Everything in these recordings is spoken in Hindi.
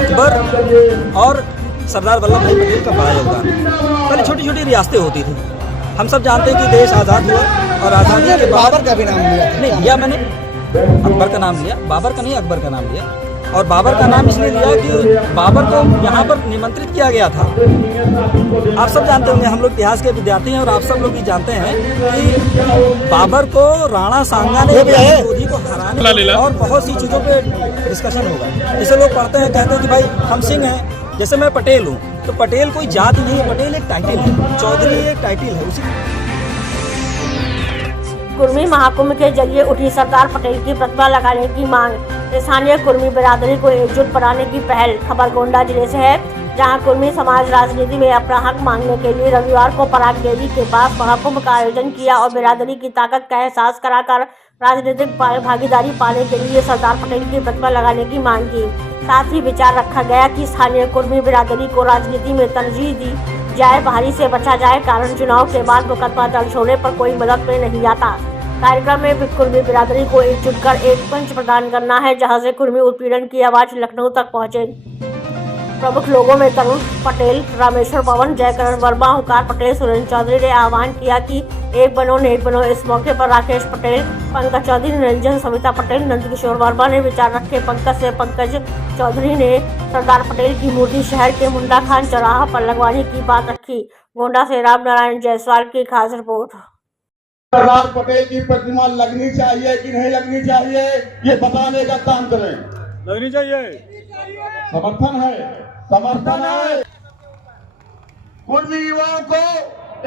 अकबर और सरदार वल्लभ भाई पटेल का बड़ा योगदान है। पहले छोटी छोटी रियासतें होती थी, हम सब जानते हैं कि देश आज़ाद हुआ और आज़ादी के बाद बाबर का भी नाम लिया नहीं लिया मैंने, अकबर का नाम लिया, बाबर का नहीं अकबर का नाम लिया। और बाबर का नाम इसलिए लिया कि बाबर को यहाँ पर निमंत्रित किया गया था। आप सब जानते होंगे, हम लोग इतिहास के विद्यार्थी हैं और आप सब लोग भी जानते हैं कि बाबर को राणा सांगा ने विरोधी को हराने और बहुत सी चीज़ों पे डिस्कशन होगा। जैसे लोग पढ़ते हैं, कहते हैं कि भाई हम सिंह हैं, जैसे मैं पटेल हूँ, तो पटेल कोई जाति नहीं है, पटेल एक टाइटल है, चौधरी एक टाइटल है। उसी कुर्मी महाकुंभ के जरिए उठी सरदार पटेल की प्रतिमा लगाने की मांग। स्थानीय कुर्मी बिरादरी को एकजुट बनाने की पहल। खबर गोंडा जिले से है, जहां कुर्मी समाज राजनीति में अपना हक मांगने के लिए रविवार को पराग देवी के पास महाकुंभ का आयोजन किया और बिरादरी की ताकत का एहसास कराकर राजनीतिक भागीदारी पाने के लिए सरदार पटेल की प्रतिमा लगाने की मांग की। साथ ही विचार रखा गया कि स्थानीय कुर्मी बिरादरी को राजनीति में तरजीह दी जाए, बाहरी से बचा जाए, कारण चुनाव के बाद मुकदमा दर्ज होने पर कोई मदद में नहीं आता। कार्यक्रम में कुर्मी बिरादरी को एकजुट कर एक मंच प्रदान करना है, जहां से कुर्मी उत्पीड़न की आवाज लखनऊ तक पहुंचे। प्रमुख लोगों में तरुण पटेल, रामेश्वर पवन, जयकरण वर्मा, हुकार पटेल, सुरेंद्र चौधरी ने आह्वान किया कि एक बनो नेक बनो। इस मौके पर राकेश पटेल, पंकज चौधरी, निरंजन, सविता पटेल, नंदकिशोर वर्मा ने विचार रखे। पंकज चौधरी ने सरदार पटेल की मूर्ति शहर के मुंडा खान चौराहा पर लगवाने की बात रखी। गोंडा से राम नारायण जायसवाल की खास रिपोर्ट। सरदार पटेल की प्रतिमा लगनी चाहिए कि नहीं लगनी चाहिए, ये बताने का काम करें। लगनी चाहिए, समर्थन है, समर्थन है। कुर्मी युवाओं को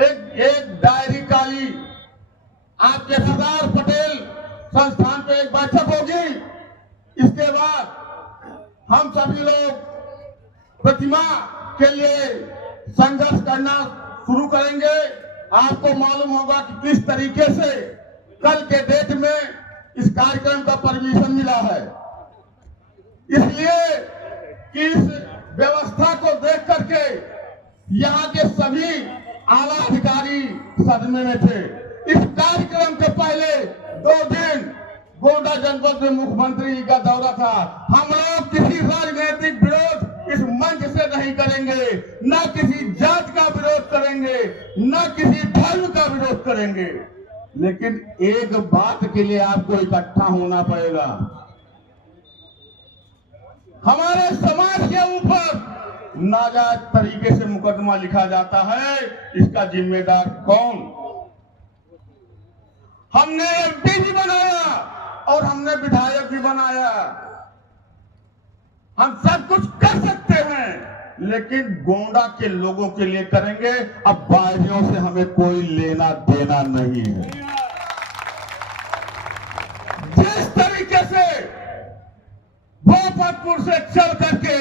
एक डायरी काली, आपके सरदार पटेल संस्थान पे एक बैठक होगी। इसके बाद हम सभी लोग प्रतिमा के लिए संघर्ष करना शुरू करेंगे। आपको मालूम होगा कि किस तरीके से कल के डेट में इस कार्यक्रम का परमिशन मिला है, इसलिए कि इस व्यवस्था को देख करके यहाँ के सभी आला अधिकारी सदमे में थे। इस कार्यक्रम के पहले 2 दिन गोंडा जनपद में मुख्यमंत्री का दौरा था। हम लोग किसी राजनीतिक विरोध इस मंच से नहीं करेंगे, न किसी जात का विरोध करेंगे, न किसी धर्म का विरोध करेंगे, लेकिन एक बात के लिए आपको इकट्ठा होना पड़ेगा। हमारे समाज के ऊपर नाजायज तरीके से मुकदमा लिखा जाता है, इसका जिम्मेदार कौन? हमने एमपी भी बनाया और हमने विधायक भी बनाया। हम सब कुछ कर सकते हैं, लेकिन गोंडा के लोगों के लिए करेंगे। अब बाहरियों से हमें कोई लेना देना नहीं है। जिस तरीके से भोपालपुर से चल करके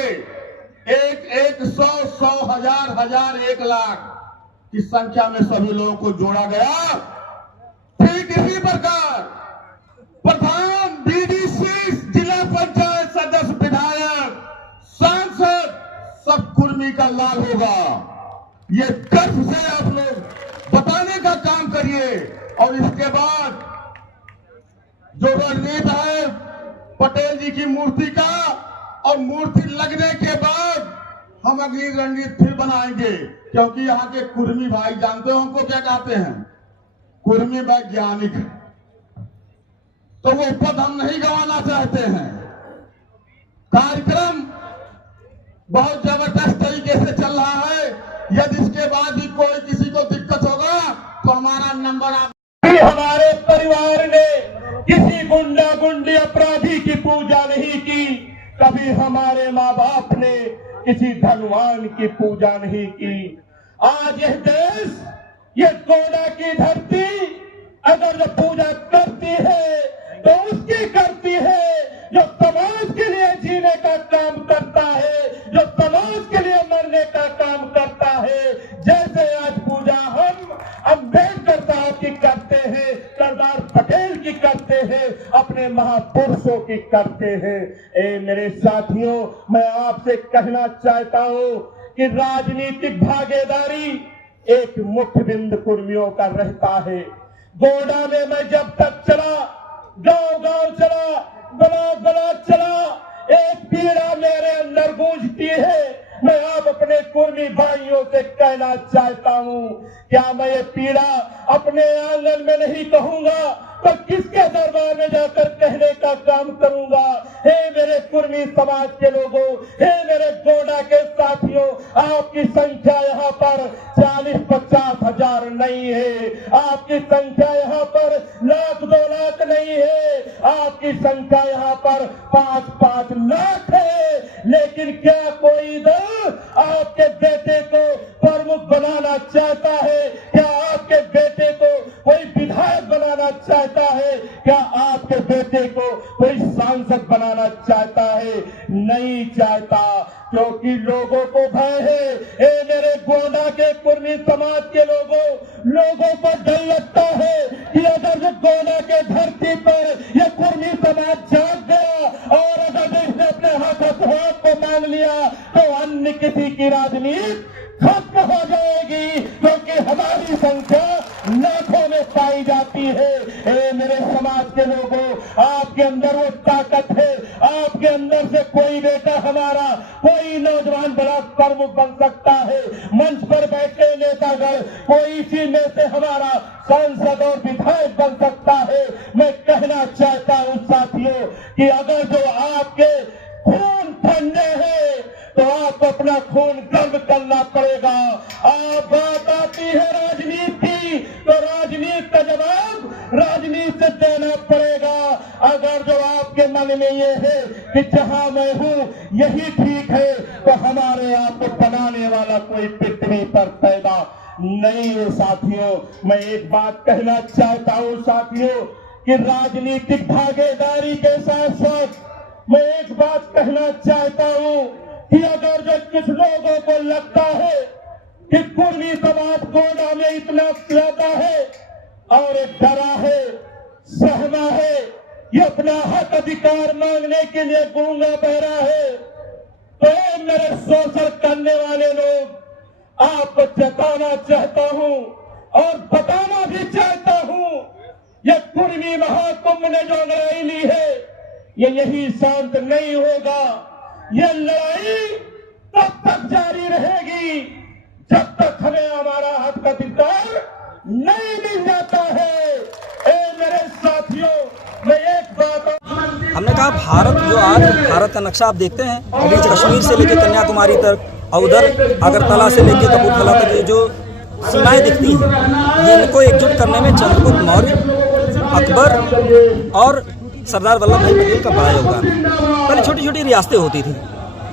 एक 100 हजार 1 लाख की संख्या में सभी लोगों को जोड़ा गया, ठीक इसी प्रकार प्रधान, बीडीसी, जिला पंचायत सदस्य, विधायक, सांसद सब कुर्मी का लाभ होगा। ये गर्व से आप लोग बताने का काम करिए। और इसके बाद जो रणनीति है पटेल जी की मूर्ति का, और मूर्ति लगने के बाद हम अगली रणनीति फिर बनाएंगे, क्योंकि यहाँ के कुर्मी भाई जानते हो हमको क्या कहते हैं, कुर्मी वैज्ञानिक, तो वो पद हम नहीं गंवाना चाहते हैं। कार्यक्रम बहुत जबरदस्त तरीके से चल रहा है। यदि इसके बाद भी कोई किसी को दिक्कत होगा तो हमारा नंबर आप। हमारे परिवार ने किसी गुंडा गुंडी अपराधी की पूजा नहीं की, कभी हमारे माँ बाप ने किसी धनवान की पूजा नहीं की। आज यह देश, ये गोंडा की धरती अगर जो पूजा करती है तो उसकी करती है जो समाज के लिए जीने का काम करता है, जो समाज के लिए मरने का काम करता है। जैसे आज पूजा हम अम्बेडकर साहब की करते हैं, सरदार पटेल की करते हैं, अपने महापुरुषों की करते हैं। मेरे साथियों, मैं आपसे कहना चाहता हूं कि राजनीतिक भागीदारी एक मुख्य बिंदु कुर्मियों का रहता है। गोंडा में मैं जब तक चला, गांव गांव चला, ब्लॉक ब्लॉक चला, एक पीड़ा मेरे अंदर गूंजती है। मैं आप अपने कुर्मी भाइयों से कहना चाहता हूँ, क्या मैं ये पीड़ा अपने आंगन में नहीं कहूंगा तो किसके दरबार में जाकर कहने का काम करूंगा? हे मेरे कुर्मी समाज के लोगों, हे मेरे गोंडा के साथियों, आपकी संख्या यहाँ पर 40-50 हजार नहीं है, आपकी संख्या यहाँ पर 1,00,000-2 लाख नहीं है, आपकी संख्या यहाँ पर 5-5 लाख है। लेकिन क्या कोई दल आपके बेटे को प्रमुख बनाना चाहता है? क्या आपके बेटे को कोई विधायक बनाना चाहता है? क्या आपके बेटे को कोई सांसद बनाना चाहता है? नहीं चाहता, क्योंकि लोगों को भय है। ए मेरे गोंडा के कुर्मी समाज के लोगों को डर लगता है कि अगर जो गोंडा के धरती पर ये कुर्मी समाज जाग गया और अगर इसने अपने हाथ को मान लिया तो अन्य किसी की राजनीति खत्म हो जाएगी, क्योंकि हमारी संख्या लाखों में पाई जाती है। ए मेरे समाज के लोगों, आपके अंदर वो ताकत है, आपके अंदर से कोई बेटा हमारा, कोई नौजवान बड़ा प्रमुख बन सकता है। मंच पर बैठे नेतागण कोई इसी में से हमारा सांसद और विधायक बन सकता है। मैं कहना चाहता हूं साथियों कि अगर जो आपके खून ठंडे हैं तो आपको अपना खून गर्म करना पड़ेगा। आप बात आती है राजनीति की, तो राजनीति का जवाब राजनीति से देना पड़ेगा। अगर जो आपके मन में ये है कि जहां मैं हूं यही ठीक है, तो हमारे आपको बनाने वाला कोई पृथ्वी पर पैदा नहीं है। साथियों, मैं एक बात कहना चाहता हूं साथियों कि राजनीतिक भागीदारी के साथ साथ मैं एक बात कहना चाहता हूं कि अगर जो कुछ लोगों को लगता है कि कुर्मी समाज गोंडा में इतना ज्यादा है और एक डरा है, सहमा है, ये अपना हक अधिकार मांगने के लिए गूंगा बहरा है, तो मेरे शोषण करने वाले लोग, आपको चेताना चाहता हूं और बताना भी चाहता हूं, ये कुर्मी महाकुंभ ने जो लड़ाई ली है ये यही शांत नहीं होगा। ये लड़ाई तब तक जारी रहेगी जब तक हमें हमारा हक का अधिकार नहीं मिल जाता है। ए मेरे साथियों, मैं एक बात हमने कहा भारत जो आज भारत का नक्शा आप देखते हैं, कश्मीर से लेकर कन्याकुमारी तक और उधर अगरतला से लेकर कपूरथला तक ये जो सीमाएं दिखती हैं, ये इनको एकजुट करने में चंद्रगुप्त मौर्य, अकबर और सरदार वल्लभ भाई पटेल का बड़ा योगदान है। पहले छोटी छोटी रियासतें होती थी,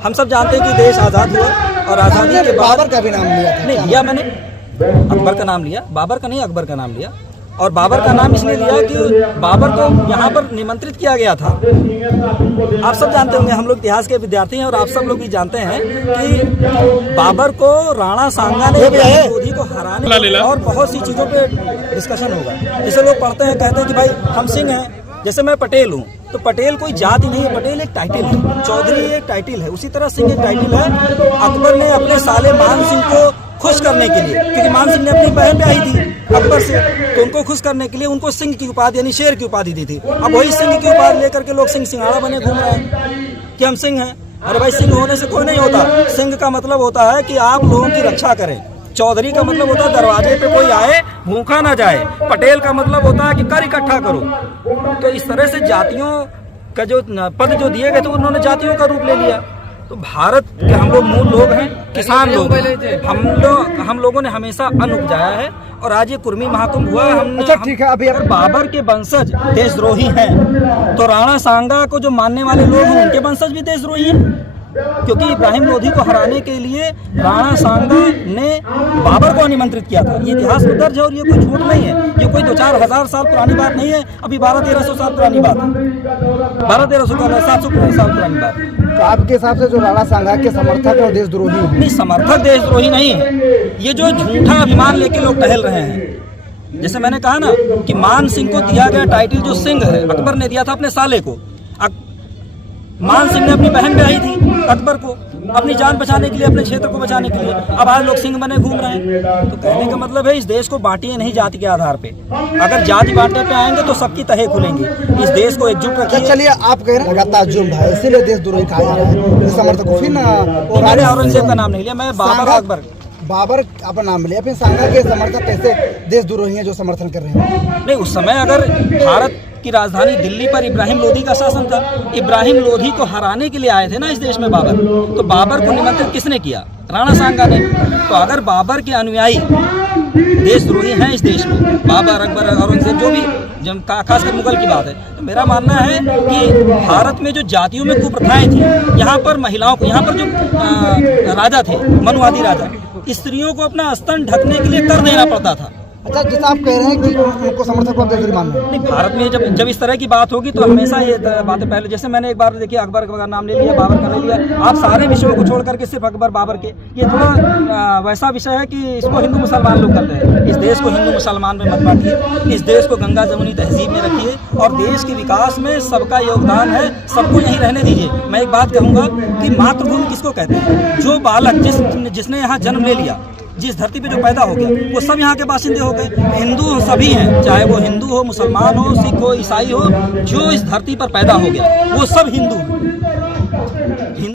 हम सब जानते हैं कि देश आज़ाद हुआ और आज़ादी के बाद बाबर का भी नाम लिया था। नहीं लिया मैंने, अकबर का नाम लिया, बाबर का नहीं अकबर का नाम लिया। और बाबर का नाम इसलिए लिया कि बाबर को यहाँ पर निमंत्रित किया गया था। आप सब जानते होंगे, हम लोग इतिहास के विद्यार्थी हैं और आप सब लोग भी जानते हैं कि बाबर को राणा सांगा ने लोधी को हराने और बहुत सी चीज़ों पे डिस्कशन होगा। जैसे लोग पढ़ते हैं, कहते हैं कि भाई हम सिंह हैं, जैसे मैं पटेल हूँ, तो पटेल कोई जाति नहीं है, पटेल एक टाइटल है, चौधरी एक टाइटल है, उसी तरह सिंह एक टाइटल है। अकबर ने अपने साले मान सिंह को खुश करने के लिए, क्योंकि मान सिंह ने अपनी बहन ब्याही थी अकबर से, तो उनको खुश करने के लिए उनको सिंह की उपाधि यानी शेर की उपाधि दी थी। अब वही सिंह की उपाधि लेकर के लोग सिंह सिंघाड़ा बने घूम रहे हैं कि हम सिंह हैं। अरे भाई, सिंह होने से कोई नहीं होता। सिंह का मतलब होता है कि आप लोगों की रक्षा करें। चौधरी का मतलब होता है दरवाजे पे कोई आए भूखा ना जाए। पटेल का मतलब होता है कि कर इकट्ठा करो। तो इस तरह से जातियों का जो पद जो दिए गए थे उन्होंने जातियों का रूप ले लिया। तो भारत के हम लोग मूल लोग हैं, किसान लोग हैं, हम लोगों ने हमेशा अन्न उपजाया है और आज ये कुर्मी महाकुंभ हुआ है। अच्छा ठीक है, अभी अगर बाबर के वंशज देशद्रोही हैं तो राणा सांगा को जो मानने वाले लोग हैं उनके वंशज भी देशद्रोही हैं, क्योंकि इब्राहिम लोधी को हराने के लिए राणा सांगा ने बाबर को निमंत्रित किया था। ये इतिहास में दर्ज है और ये कोई झूठ नहीं है, ये कोई 2-4 हजार साल पुरानी बात नहीं है, अभी 1200-1300 साल पुरानी बात है, 1200-1300 साल पुरानी बात है। तो आपके हिसाब से जो राणा सांगा के समर्थक और देशद्रोही नहीं, समर्थक देशद्रोही नहीं है, ये जो झूठा अभिमान लेके लोग टहल रहे हैं। जैसे मैंने कहा ना कि मान सिंह को दिया गया टाइटल जो सिंह है, अकबर ने दिया था अपने साले को। मान सिंह ने अपनी बहन ब्याही थी अकबर को, अपनी जान बचाने के लिए, अपने क्षेत्र को बचाने के लिए। अब आज लोग सिंह बने घूम रहे हैं। तो कहने का मतलब है इस देश को बांटिए नहीं जाति के आधार पे। अगर जाति बांटने पे आएंगे तो सबकी तहे खुलेंगी। इस देश को एकजुट रखिए। चलिए आप कह रहे हैं लगातार जुल्म है, इसीलिए देशद्रोही कहा जा रहा है समर्थक। फिर मैंने औरंगजेब का नाम नहीं लिया, मैं बाबर अकबर बाबर अपना नाम लिया, फिर सांगा के समर्थक कैसे देशद्रोही हैं जो समर्थन कर रहे हैं? नहीं, उस समय अगर भारत की राजधानी दिल्ली पर इब्राहिम लोधी का शासन था, इब्राहिम लोधी को हराने के लिए आए थे ना इस देश में बाबर। तो बाबर को निमंत्रित किसने किया? राणा सांगा ने। तो अगर बाबर के अनुयायी देशद्रोही हैं इस देश में, बाबर, अकबर, औरंगजेब, जो भी, खासकर मुगल की बात है, तो मेरा मानना है कि भारत में जो जातियों में कुप्रथाएं थी, यहाँ पर महिलाओं को, यहाँ पर जो राजा थे, मनुवादी राजा, स्त्रियों को अपना स्तन ढकने के लिए कर देना पड़ता था। अच्छा, जैसा आप कह रहे हैं कि उनको समर्थक को देशद्रोही मानना है। नहीं, भारत में जब इस तरह की बात होगी तो हमेशा ये बातें, पहले जैसे मैंने एक बार देखिए अकबर का नाम ले लिया, बाबर का ले लिया, आप सारे विषयों को छोड़ करके सिर्फ अकबर बाबर के, ये थोड़ा वैसा विषय है कि इसको हिंदू मुसलमान लोग करते हैं। इस देश को हिंदू मुसलमान में मत बांटिए, इस देश को गंगा जमुनी तहजीब में रखिए और देश के विकास में सबका योगदान है, सबको यहीं रहने दीजिए। मैं एक बात कहूँगा कि मातृभूमि किसको कहते हैं? जो बालक जिसने यहाँ जन्म ले लिया, जिस धरती पे जो पैदा हो गया, वो सब यहाँ के बाशिंदे हो गए। हिंदू सभी हैं, चाहे वो हिंदू हो, मुसलमान हो, सिख हो, ईसाई हो, जो इस धरती पर पैदा हो गया वो सब हिंदू हैं।